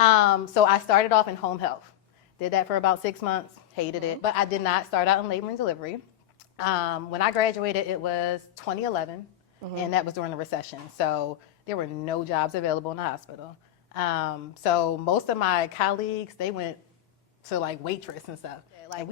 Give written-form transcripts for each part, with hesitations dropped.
So I started off in home health. Did that for about 6 months, hated it. But I did not start out in labor and delivery. When I graduated, it was 2011, and that was during the recession. So there were no jobs available in the hospital. So most of my colleagues, they went to like waitress and stuff. Like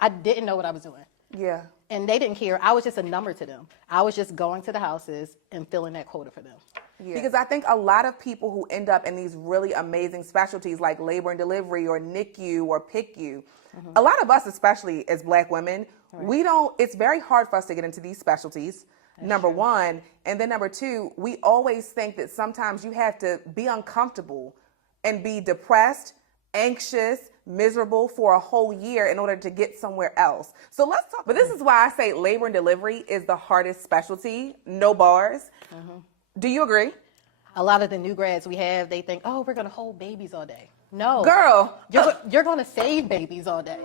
I didn't know what I was doing. Yeah. And they didn't care. I was just a number to them. I was just going to the houses and filling that quota for them. Yeah. Because I think a lot of people who end up in these really amazing specialties like labor and delivery or NICU or PICU, a lot of us, especially as Black women, it's very hard for us to get into these specialties. That's number true. One. And then number two, we always think that sometimes you have to be uncomfortable and be depressed, anxious, miserable for a whole year in order to get somewhere else. So let's talk. But this is why I say labor and delivery is the hardest specialty. No bars. Do you agree? A lot of the new grads we have, they think, oh, we're going to hold babies all day. No. Girl. You're going to save babies all day.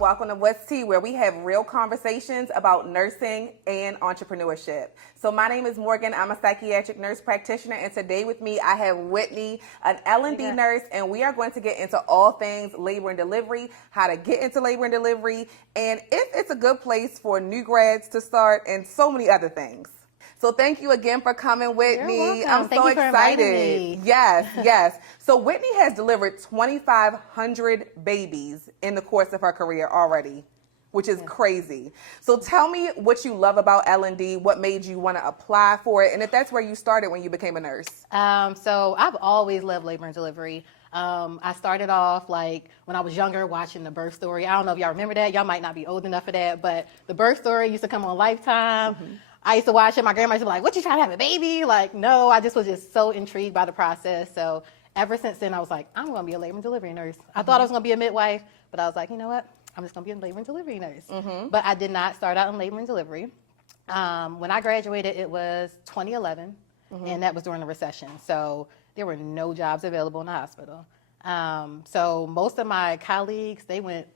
Welcome to What's Tea, where we have real conversations about nursing and entrepreneurship. So my name is Morgan. I'm a psychiatric nurse practitioner, and today with me I have Whitney, an L&D nurse, and we are going to get into all things labor and delivery, how to get into labor and delivery, and if it's a good place for new grads to start, and so many other things. So thank you again for coming, Whitney. You're welcome. I'm Thank so you for excited. inviting me. Yes. So Whitney has delivered 2,500 babies in the course of her career already, which is crazy. So tell me what you love about L&D, what made you want to apply for it, and if that's where you started when you became a nurse. So I've always loved labor and delivery. I started off like when I was younger watching The Birth Story. I don't know if y'all remember that. Y'all might not be old enough for that, but The Birth Story used to come on Lifetime. I used to watch it. My grandma used to be like, what, you trying to have a baby? Like, no, I just was so intrigued by the process. So ever since then, I was like, I'm going to be a labor and delivery nurse. I thought I was going to be a midwife, but I was like, you know what? I'm just going to be a labor and delivery nurse. But I did not start out in labor and delivery. When I graduated, it was 2011, and that was during the recession. So there were no jobs available in the hospital. So most of my colleagues, they went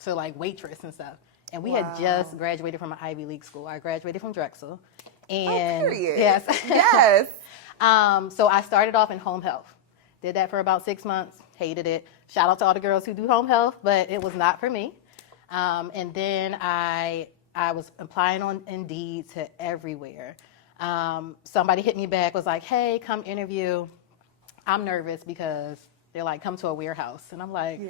to like waitress and stuff. And we had just graduated from an Ivy League school. I graduated from Drexel. And period. Yes. So I started off in home health. Did that for about 6 months. Hated it. Shout out to all the girls who do home health, but it was not for me. And then I was applying on Indeed to everywhere. Somebody hit me back, was like, hey, come interview. I'm nervous because they're like, come to a warehouse. And I'm like,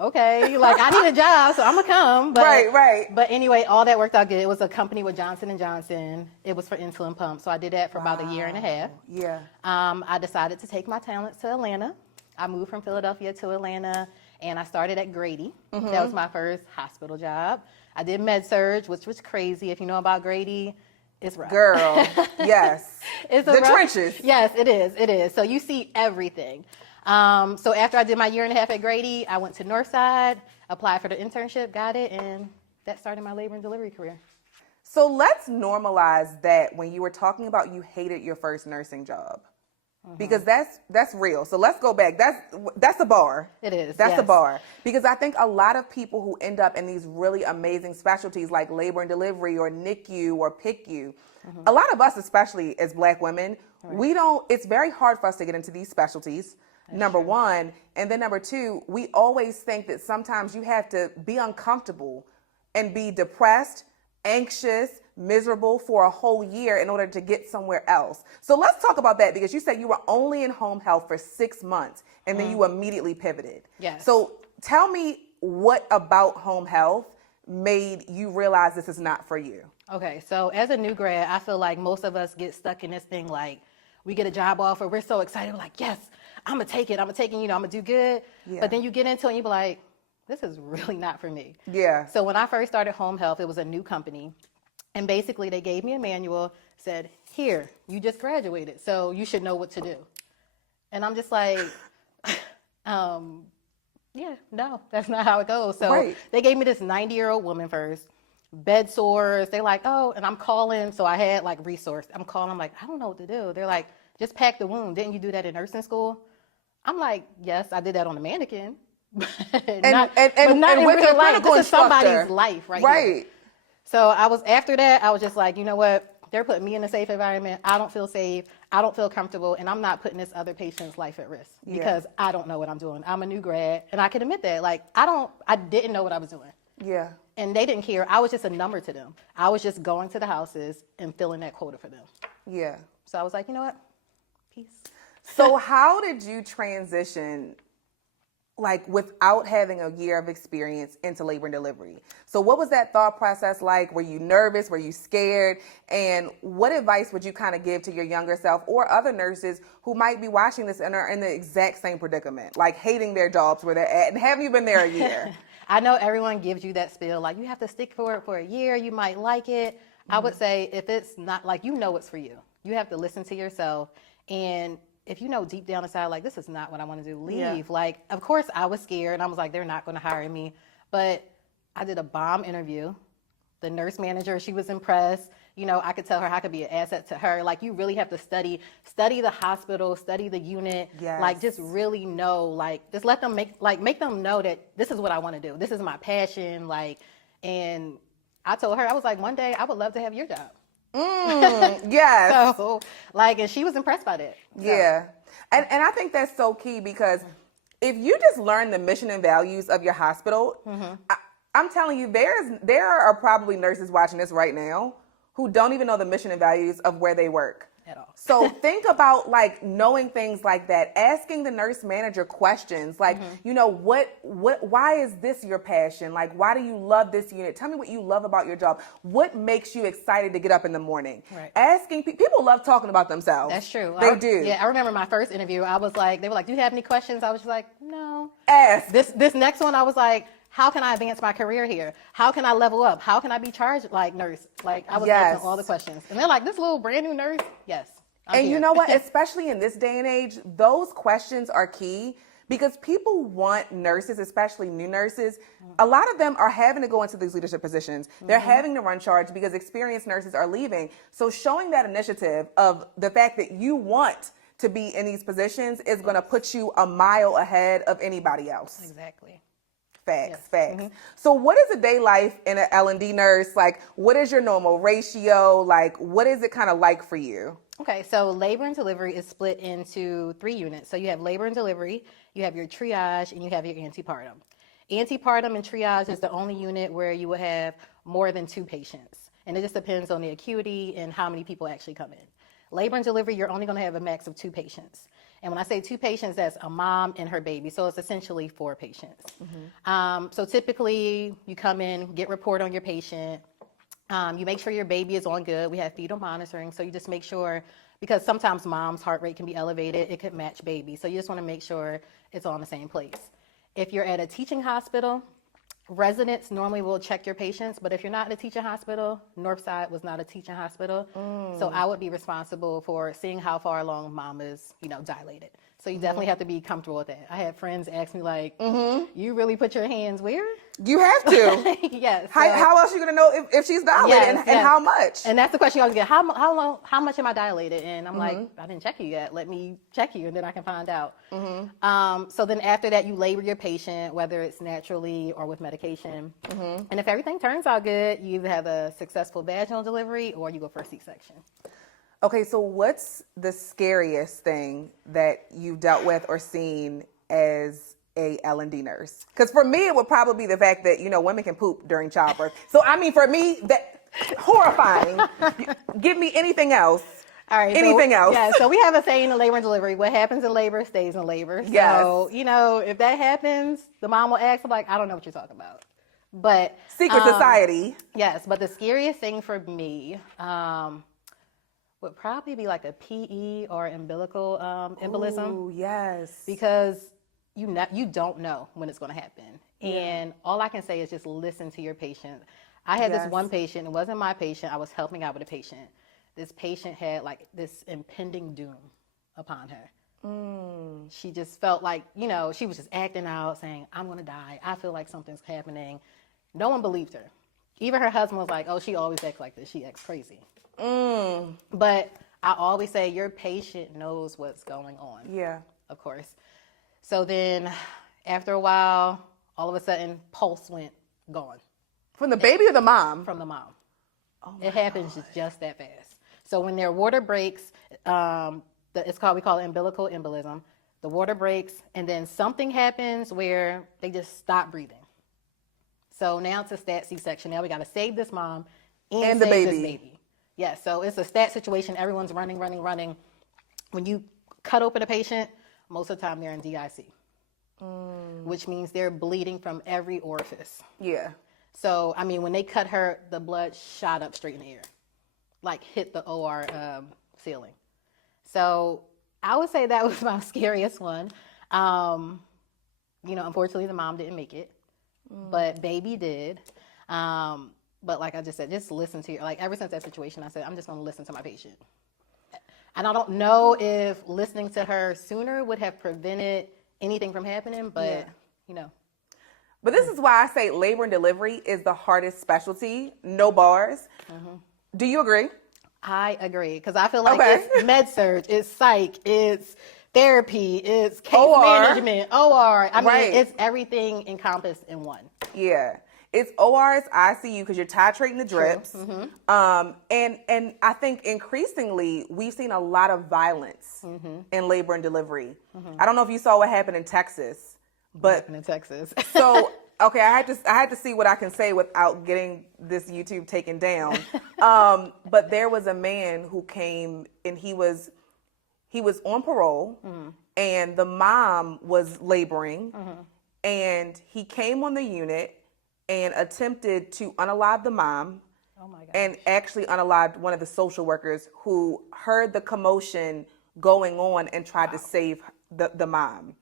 okay, like I need a job, so I'm gonna come. But, right. But anyway, all that worked out good. It was a company with Johnson & Johnson. It was for insulin pumps. So I did that for about a year and a half. Yeah. I decided to take my talents to Atlanta. I moved from Philadelphia to Atlanta, and I started at Grady. That was my first hospital job. I did medsurg, which was crazy. If you know about Grady, it's rough. Girl, yes. It's the trenches. Yes, it is. So you see everything. So after I did my year and a half at Grady, I went to Northside, applied for the internship, got it, and that started my labor and delivery career. So let's normalize that when you were talking about you hated your first nursing job. Because that's real. So let's go back. That's a bar. It is. That's a bar. Because I think a lot of people who end up in these really amazing specialties like labor and delivery or NICU or PICU, a lot of us, especially as Black women, it's very hard for us to get into these specialties. Number one. And then number two, we always think that sometimes you have to be uncomfortable and be depressed, anxious, miserable for a whole year in order to get somewhere else. So let's talk about that, because you said you were only in home health for 6 months and then you immediately pivoted. Yes. So tell me, what about home health made you realize this is not for you? Okay, so as a new grad, I feel like most of us get stuck in this thing like we get a job offer, we're so excited, we're like, yes, I'm gonna take it, I'm gonna do good. But then you get into it and you be like, this is really not for me. Yeah. So when I first started home health, it was a new company. And basically they gave me a manual, said, here, you just graduated, so you should know what to do. And I'm just like, yeah, no, that's not how it goes. So they gave me this 90-year-old woman first, bed sores. They're like, oh, and I'm calling. So I had like resource. I'm calling. I'm like, I don't know what to do. They're like, just pack the wound. Didn't you do that in nursing school? I'm like, yes, I did that on a mannequin. but and not in with real a life. clinical This is somebody's instructor. life right Right. here. So after that, I was just like, you know what? They're putting me in a safe environment. I don't feel safe. I don't feel comfortable. And I'm not putting this other patient's life at risk because I don't know what I'm doing. I'm a new grad. And I can admit that. Like, I didn't know what I was doing. Yeah. And they didn't care. I was just a number to them. I was just going to the houses and filling that quota for them. Yeah. So I was like, you know what? Peace. So how did you transition, like, without having a year of experience into labor and delivery? So what was that thought process like? Were you nervous? Were you scared? And what advice would you kind of give to your younger self or other nurses who might be watching this and are in the exact same predicament, like hating their jobs where they're at? And haven't you been there a year? I know everyone gives you that spiel, like you have to stick for it for a year, you might like it. I would say if it's not, like, you know it's for you. You have to listen to yourself. And if you know deep down inside, like, this is not what I want to do, leave. Yeah. Like, of course I was scared and I was like, they're not going to hire me. But I did a bomb interview. The nurse manager, she was impressed. You know, I could tell her I could be an asset to her. Like, you really have to study the hospital, study the unit. Yes. Like, just really know, like, just let them make them know that this is what I want to do. This is my passion. Like, and I told her, I was like, one day I would love to have your job. Yes. So, like, and she was impressed by that. So. Yeah. And I think that's so key because if you just learn the mission and values of your hospital, I'm telling you, there are probably nurses watching this right now who don't even know the mission and values of where they work. At all. So think about, like, knowing things like that, asking the nurse manager questions like, you know, why is this your passion? Like, why do you love this unit? Tell me what you love about your job. What makes you excited to get up in the morning? Right. Asking people love talking about themselves. That's true. They do. Yeah, I remember my first interview. I was like, they were like, do you have any questions? I was just like, no. Ask. This next one, I was like, how can I advance my career here? How can I level up? How can I be charged like nurse? Like, I was asking all the questions. And they're like, this little brand new nurse? Yes. And you know what? Especially in this day and age, those questions are key because people want nurses, especially new nurses. A lot of them are having to go into these leadership positions. They're having to run charge because experienced nurses are leaving. So showing that initiative of the fact that you want to be in these positions is going to put you a mile ahead of anybody else. Exactly. Facts. So what is a day life in an L&D nurse? Like, what is your normal ratio? Like, what is it kind of like for you? Okay, so labor and delivery is split into 3 units. So you have labor and delivery, you have your triage, and you have your antepartum. Antepartum and triage is the only unit where you will have more than 2 patients. And it just depends on the acuity and how many people actually come in. Labor and delivery, you're only going to have a max of 2 patients. And when I say 2 patients, that's a mom and her baby. So it's essentially 4 patients. So typically you come in, get report on your patient. You make sure your baby is on good. We have fetal monitoring. So you just make sure, because sometimes mom's heart rate can be elevated. It could match baby. So you just want to make sure it's all in the same place. If you're at a teaching hospital, residents normally will check your patients, but if you're not in a teaching hospital, Northside was not a teaching hospital. So I would be responsible for seeing how far along mom is, dilated. So you definitely have to be comfortable with that. I had friends ask me like, you really put your hands where? You have to. Yes. How else are you going to know if she's dilated and how much? And that's the question you always get. How much am I dilated? And I'm like, I didn't check you yet. Let me check you and then I can find out. So then after that, you labor your patient, whether it's naturally or with medication. And if everything turns out good, you either have a successful vaginal delivery or you go for a C-section. Okay, so what's the scariest thing that you've dealt with or seen as a L&D nurse? Because for me, it would probably be the fact that, women can poop during childbirth. So, I mean, for me, that horrifying. Give me anything else. All right. Anything else? Yeah, so we have a saying in labor and delivery, what happens in labor stays in labor. Yes. So, if that happens, the mom will ask, like, I don't know what you're talking about. But Secret society. Yes, but the scariest thing for me would probably be like a PE or umbilical embolism. Oh, yes. Because you don't know when it's going to happen. And all I can say is just listen to your patient. I had this one patient, it wasn't my patient, I was helping out with a patient. This patient had like this impending doom upon her. She just felt like, she was just acting out saying, I'm going to die. I feel like something's happening. No one believed her. Even her husband was like, oh, she always acts like this. She acts crazy. But I always say your patient knows what's going on. Yeah. Of course. So then After a while, all of a sudden, pulse went gone. From the baby or the mom? From the mom. Oh it happens just that fast. So when their water breaks, we call it umbilical embolism. The water breaks, and then something happens where they just stop breathing. So now it's a stat C-section. Now we got to save this mom and the save baby. this baby. Yeah, so it's a stat situation. Everyone's running. When you cut open a patient, most of the time they're in DIC, which means they're bleeding from every orifice. Yeah. So, I mean, when they cut her, the blood shot up straight in the air, like hit the OR ceiling. So I would say that was my scariest one. Unfortunately, the mom didn't make it, but baby did. But like I just said, just listen to ever since that situation, I said, I'm just going to listen to my patient. And I don't know if listening to her sooner would have prevented anything from happening, but, But this is why I say labor and delivery is the hardest specialty. No bars. Do you agree? I agree, because I feel like it's medsurg, it's psych, it's therapy, it's case management, OR. I mean, it's everything encompassed in one. Yeah. It's OR, it's ICU, because you're titrating the drips. And I think increasingly, we've seen a lot of violence in labor and delivery. I don't know if you saw what happened in Texas, but in Texas. So, okay, I had to see what I can say without getting this YouTube taken down. But there was a man who came, and he was on parole, and the mom was laboring, and he came on the unit and attempted to unalive the mom. Oh my God. And actually unalived one of the social workers who heard the commotion going on and tried to save the mom.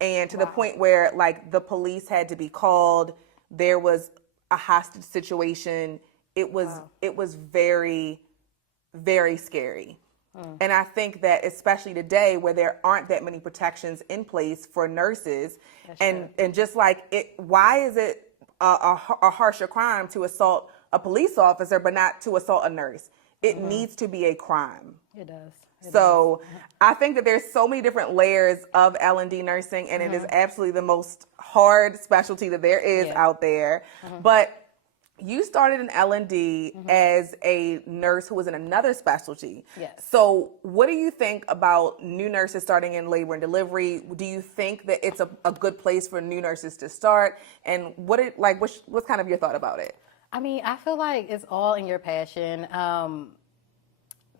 And to the point where the police had to be called. There was a hostage situation. It was very, very scary. And I think that especially today, where there aren't that many protections in place for nurses, and just why is it a harsher crime to assault a police officer but not to assault a nurse? It needs to be a crime. It does. So I think that there's so many different layers of L&D nursing, and it is absolutely the most hard specialty that there is out there. But you started in L&D as a nurse who was in another specialty. Yes. So what do you think about new nurses starting in labor and delivery? Do you think that it's a good place for new nurses to start? And what's kind of your thought about it? I mean, I feel like it's all in your passion.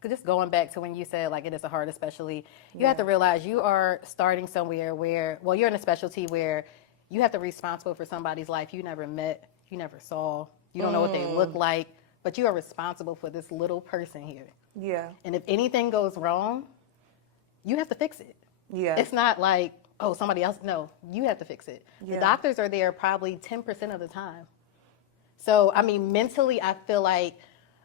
Just going back to when you said it is a hard specialty, you have to realize you are starting somewhere where, you're in a specialty where you have to be responsible for somebody's life you never met, you never saw, you don't know what they look like, but you are responsible for this little person here. Yeah. And if anything goes wrong, you have to fix it. Yeah. It's not like, somebody else. No, you have to fix it. Yeah. The doctors are there probably 10% of the time. So, I mean, mentally, I feel like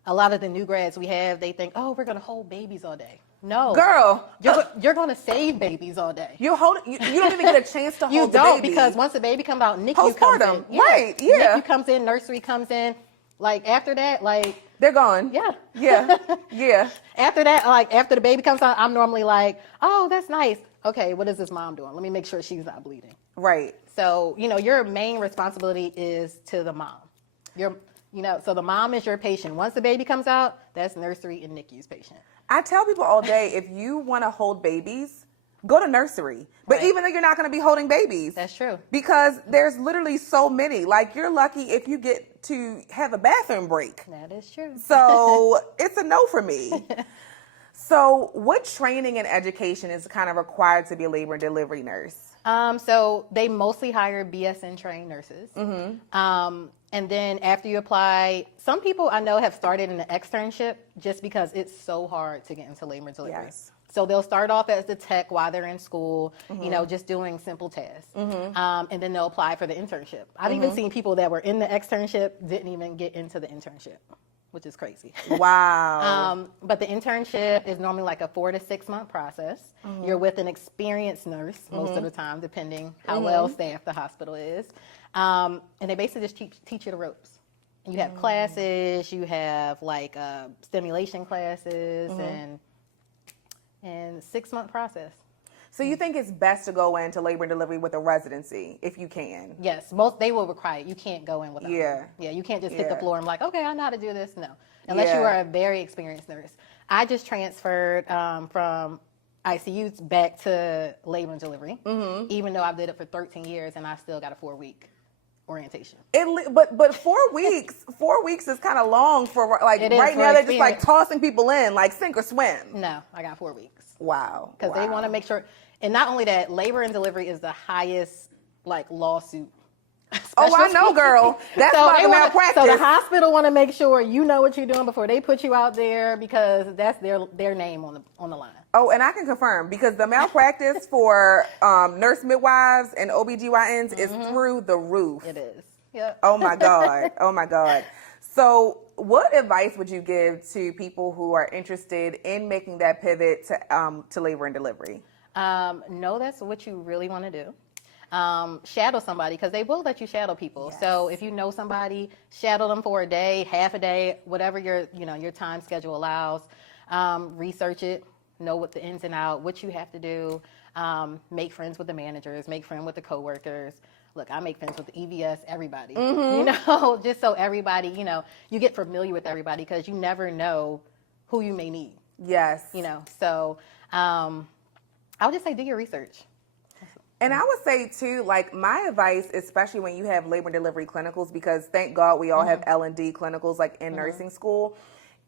a lot of the new grads we have, they think, we're going to hold babies all day. No. Girl. You're going to save babies all day. You don't even get a chance to hold the baby. You don't, because once the baby comes out, NICU comes in. Right, yeah. NICU comes in, nursery comes in. After that, they're gone. Yeah. Yeah. Yeah. After that, after the baby comes out, I'm normally that's nice. Okay, what is this mom doing? Let me make sure she's not bleeding. Right. So, your main responsibility is to the mom. So the mom is your patient. Once the baby comes out, that's nursery and NICU's patient. I tell people all day, if you want to hold babies, go to nursery. But even though you're not going to be holding babies. That's true. Because there's literally so many. You're lucky if you get to have a bathroom break. That is true. So it's a no for me. So what training and education is kind of required to be a labor and delivery nurse? So they mostly hire BSN trained nurses. And then after you apply, some people I know have started in an externship just because it's so hard to get into labor and delivery. Yes. So they'll start off as the tech while they're in school, just doing simple tasks. And then they'll apply for the internship. I've even seen people that were in the externship didn't even get into the internship, which is crazy. Wow. But the internship is normally a 4 to 6 month process. You're with an experienced nurse most of the time, depending how well staffed the hospital is. And they basically just teach you the ropes. You have classes, you have stimulation classes, and 6 month process. So you think it's best to go into labor and delivery with a residency if you can? Yes, they will require it. You can't go in without Yeah. one. Yeah, you can't just hit the floor and be like, okay, I know how to do this. No, unless Yeah. you are a very experienced nurse. I just transferred from ICU back to labor and delivery, even though I did it for 13 years and I still got a 4-week orientation. But 4 weeks is kind of long for like It is right for now they're just like experience. tossing people in like sink or swim. No, I got 4 weeks. Wow. Because they want to make sure, and not only that, labor and delivery is the highest like lawsuit. Oh, I know, girl. That's So about they the wanna- malpractice. So the hospital want to make sure you know what you're doing before they put you out there, because that's their name on the line. Oh, and I can confirm because the malpractice for nurse midwives and OBGYNs is through the roof. It is. Yep. Oh my God. Oh my God. So what advice would you give to people who are interested in making that pivot to labor and delivery? Know that's what you really want to do. Shadow somebody, because they will let you shadow people. Yes. So if you know somebody, shadow them for a day, half a day, whatever your time schedule allows. Research it, know what the ins and outs, what you have to do. Make friends with the managers, make friends with the coworkers. Look, I make friends with the EVS, everybody. Just so everybody, you get familiar with everybody, because you never know who you may need. Yes. So I would just say do your research. And I would say too, like my advice, especially when you have labor and delivery clinicals, because thank God we all have L&D clinicals like in nursing school,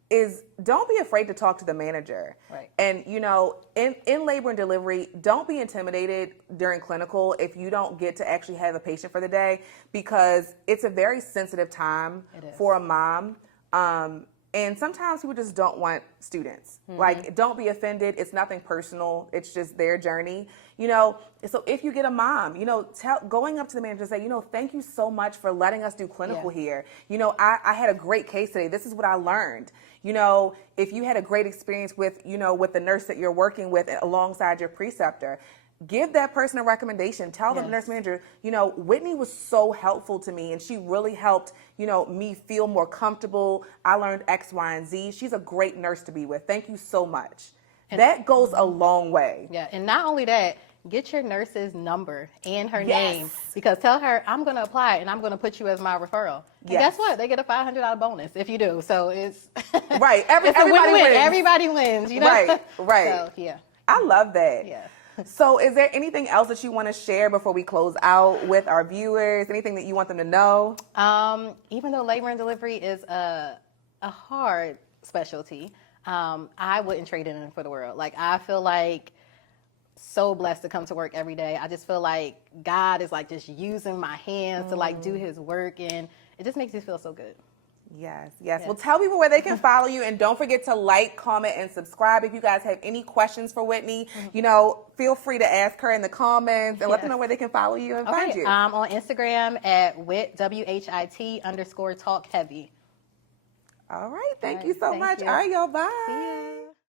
is don't be afraid to talk to the manager. Right. And in labor and delivery, don't be intimidated during clinical if you don't get to actually have a patient for the day, because it's a very sensitive time for a mom. And sometimes people just don't want students. Like, don't be offended. It's nothing personal. It's just their journey. So if you get a mom, going up to the manager and say, thank you so much for letting us do clinical here. I had a great case today. This is what I learned. If you had a great experience with the nurse that you're working with alongside your preceptor, give that person a recommendation. Tell the nurse manager, Whitney was so helpful to me and she really helped, me feel more comfortable. I learned X, Y, and Z. She's a great nurse to be with. Thank you so much. And that goes a long way. Yeah, and not only that, get your nurse's number and her name, because tell her, I'm going to apply and I'm going to put you as my referral. And guess what? They get a $500 bonus if you do. So it's right. It's Everybody wins. Everybody wins. Right. So, yeah. I love that. Yeah. So is there anything else that you want to share before we close out with our viewers? Anything that you want them to know? Even though labor and delivery is a hard specialty, I wouldn't trade it in for the world. Like, I feel like so blessed to come to work every day. I just feel like God is like just using my hands to like do his work, and it just makes me feel so good. Yes. Well, tell people where they can follow you, and don't forget to like, comment, and subscribe. If you guys have any questions for Whitney, feel free to ask her in the comments and let them know where they can follow you and find you. I'm on Instagram at WHIT_talk heavy. All right. Thank you so much. you. All right, y'all. Bye. See ya.